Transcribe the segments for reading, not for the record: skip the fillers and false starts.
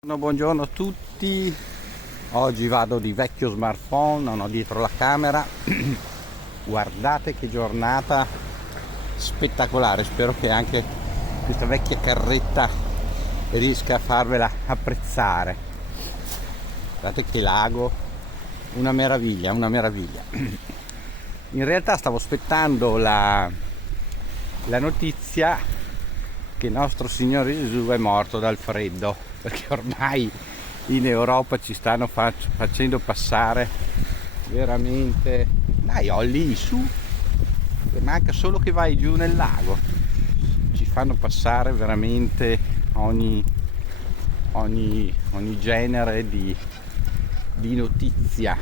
Buongiorno a tutti, oggi vado di vecchio smartphone, non ho dietro la camera. Guardate che giornata spettacolare, spero che anche questa vecchia carretta riesca a farvela apprezzare. Guardate che lago, una meraviglia, una meraviglia. In realtà stavo aspettando la notizia che il nostro Signore Gesù è morto dal freddo, perché ormai in Europa ci stanno facendo passare veramente, dai Olli, su, manca solo che vai giù nel lago, ci fanno passare veramente ogni genere di notizia,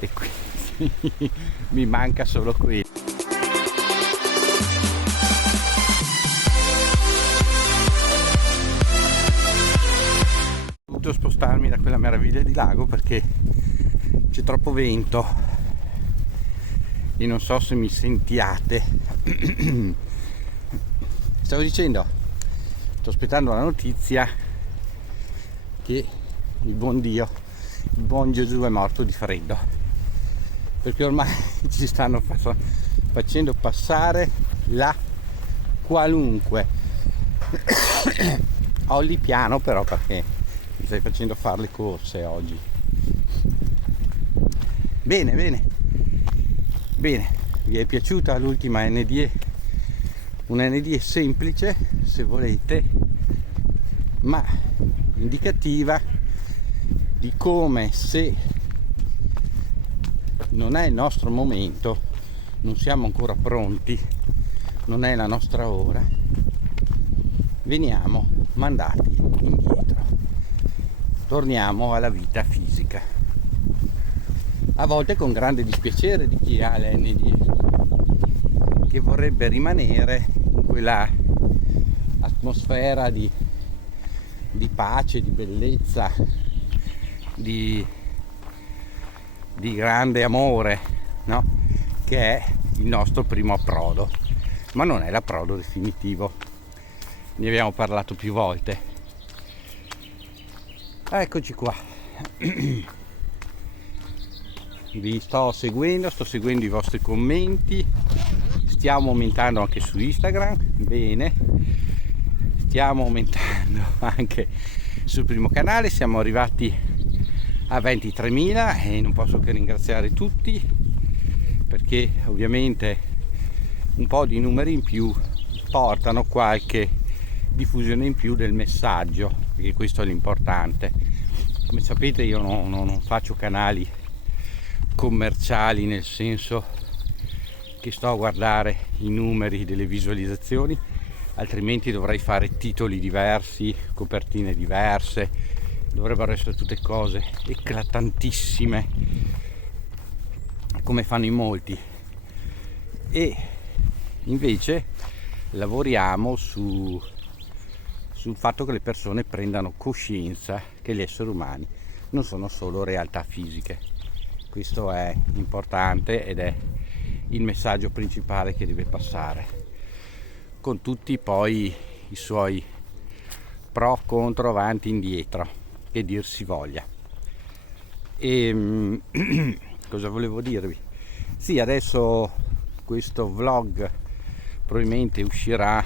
e quindi mi manca solo quello. Ho dovuto spostarmi da quella meraviglia di lago perché c'è troppo vento e non so se mi sentiate. Stavo dicendo, sto aspettando la notizia che il buon Dio, il buon Gesù è morto di freddo, perché ormai ci stanno facendo passare la qualunque. Olli piano però, perché mi stai facendo fare le corse oggi. Bene, vi è piaciuta l'ultima NDE? Una NDE semplice, se volete, ma indicativa di come, se non è il nostro momento, non siamo ancora pronti, non è la nostra ora, veniamo mandati indietro, torniamo alla vita fisica, a volte con grande dispiacere di chi ha l'NDE, che vorrebbe rimanere in quella atmosfera di pace, di bellezza, di grande amore, no? Che è il nostro primo approdo, ma non è l'approdo definitivo. Ne abbiamo parlato più volte. Eccoci qua. Vi sto seguendo i vostri commenti. Stiamo aumentando anche su Instagram. Bene. Stiamo aumentando anche sul primo canale. Siamo arrivati a 23.000 e non posso che ringraziare tutti, perché ovviamente un po' di numeri in più portano qualche diffusione in più del messaggio, perché questo è l'importante. Come sapete, io non faccio canali commerciali, nel senso che sto a guardare i numeri delle visualizzazioni, altrimenti dovrei fare titoli diversi, copertine diverse, dovrebbero essere tutte cose eclatantissime come fanno in molti, e invece lavoriamo sul fatto che le persone prendano coscienza che gli esseri umani non sono solo realtà fisiche. Questo è importante ed è il messaggio principale che deve passare, con tutti poi i suoi pro, contro, avanti, indietro, che dir si voglia. E cosa volevo dirvi? Sì, adesso questo vlog probabilmente uscirà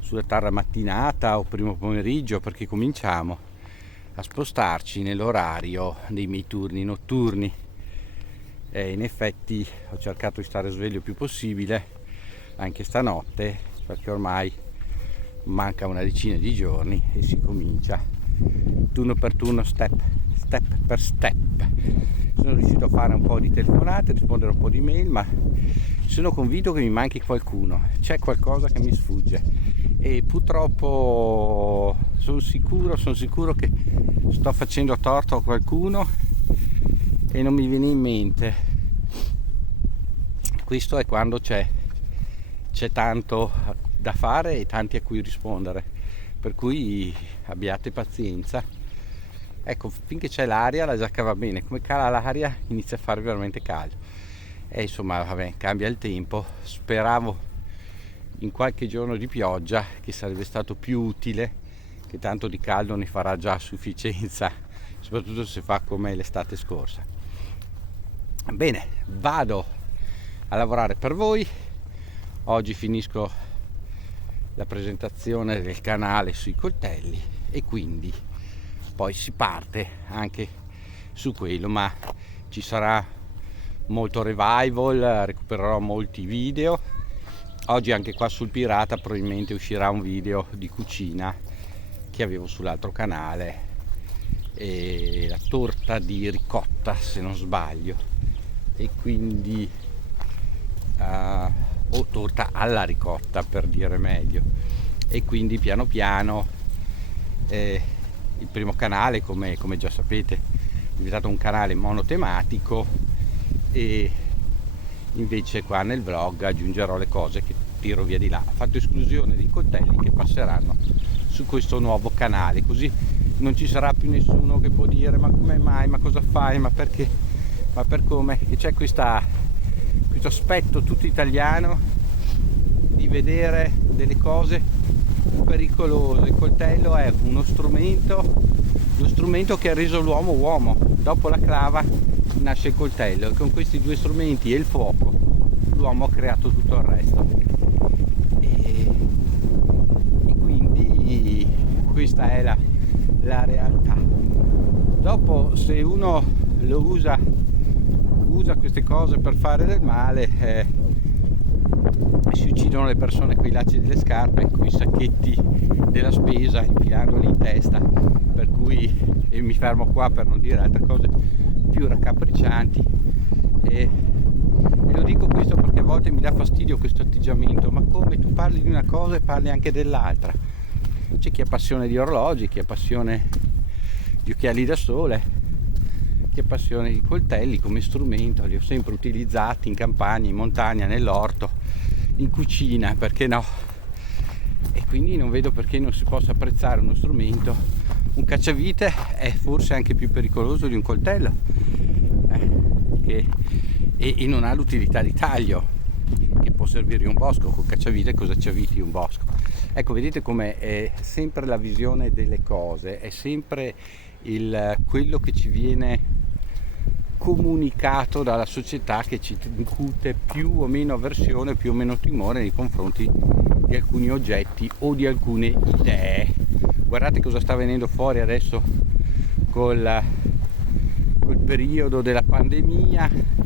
sulla tarda mattinata o primo pomeriggio, perché cominciamo a spostarci nell'orario dei miei turni notturni. In effetti ho cercato di stare sveglio il più possibile anche stanotte, perché ormai manca una decina di giorni e si comincia turno per turno, step per step. Sono riuscito a fare un po' di telefonate, rispondere un po' di mail, ma sono convinto che mi manchi qualcuno, c'è qualcosa che mi sfugge e purtroppo sono sicuro che sto facendo torto a qualcuno e non mi viene in mente. Questo è quando c'è tanto da fare e tanti a cui rispondere, per cui abbiate pazienza. Ecco, finché c'è l'aria la giacca va bene, come cala l'aria inizia a fare veramente caldo e insomma vabbè, cambia il tempo. Speravo in qualche giorno di pioggia, che sarebbe stato più utile che tanto di caldo ne farà già a sufficienza, soprattutto se fa come l'estate scorsa. Bene, vado a lavorare per voi. Oggi finisco la presentazione del canale sui coltelli e quindi poi si parte anche su quello, ma ci sarà molto revival, recupererò molti video. Oggi anche qua sul Pirata probabilmente uscirà un video di cucina che avevo sull'altro canale, e la torta di ricotta se non sbaglio, e quindi o torta alla ricotta per dire meglio, e quindi piano piano il primo canale, come già sapete, è diventato un canale monotematico, e invece qua nel vlog aggiungerò le cose che tiro via di là. Ho fatto esclusione dei coltelli che passeranno su questo nuovo canale, così non ci sarà più nessuno che può dire ma come mai, ma cosa fai, ma perché, ma per come. E c'è questo aspetto tutto italiano di vedere delle cose pericolose. Il coltello è uno strumento che ha reso l'uomo uomo. Dopo la clava nasce il coltello, e con questi due strumenti e il fuoco l'uomo ha creato tutto il resto, e quindi questa è la realtà. Dopo, se uno lo usa queste cose per fare del male, si uccidono le persone con i lacci delle scarpe, con i sacchetti della spesa, infilandoli in testa, per cui, e mi fermo qua per non dire altre cose più raccapriccianti, e lo dico questo perché a volte mi dà fastidio questo atteggiamento, ma come tu parli di una cosa e parli anche dell'altra. C'è chi ha passione di orologi, chi ha passione di occhiali da sole, chi ha passione di coltelli come strumento. Li ho sempre utilizzati in campagna, in montagna, nell'orto, in cucina, perché no? E quindi non vedo perché non si possa apprezzare uno strumento. Un cacciavite è forse anche più pericoloso di un coltello, e non ha l'utilità di taglio che può servire un bosco. Col cacciavite cosa caviti un bosco? Ecco, vedete come è sempre la visione delle cose, è sempre quello che ci viene comunicato dalla società, che ci incute più o meno avversione, più o meno timore nei confronti di alcuni oggetti o di alcune idee. Guardate cosa sta venendo fuori adesso col periodo della pandemia.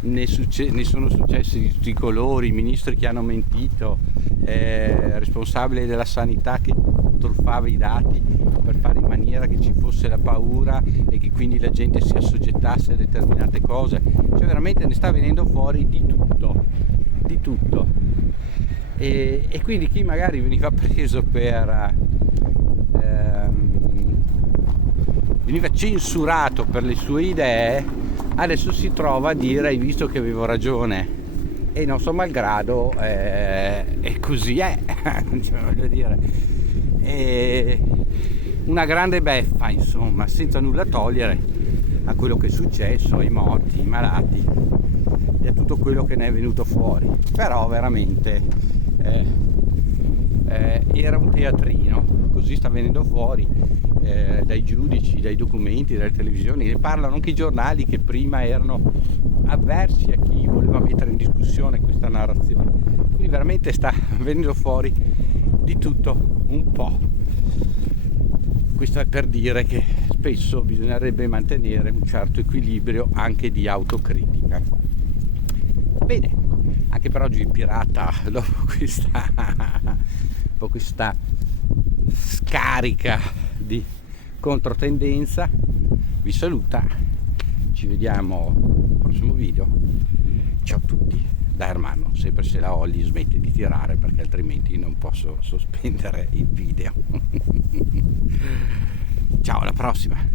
Ne sono successi di tutti i colori, ministri che hanno mentito, responsabile della sanità che truffava i dati per fare in maniera che ci fosse la paura e che quindi la gente si assoggettasse a determinate cose. Cioè veramente ne sta venendo fuori di tutto. E quindi chi magari veniva preso veniva censurato per le sue idee, adesso si trova a dire: hai visto che avevo ragione, e non so malgrado, e così è. Voglio dire, una grande beffa, insomma, senza nulla togliere a quello che è successo, ai morti, ai malati e a tutto quello che ne è venuto fuori. Però veramente era un teatrino, così sta venendo fuori dai giudici, dai documenti, dalle televisioni, ne parlano anche i giornali che prima erano avversi a chi voleva mettere in discussione questa narrazione. Quindi veramente sta venendo fuori di tutto un po'. Questo è per dire che spesso bisognerebbe mantenere un certo equilibrio anche di autocritica. Bene, anche per oggi il Pirata, dopo questa scarica di controtendenza, vi saluta. Ci vediamo al prossimo video. Ciao a tutti da Ermanno, sempre se la Holly smette di tirare, perché altrimenti non posso sospendere il video. Ciao, alla prossima.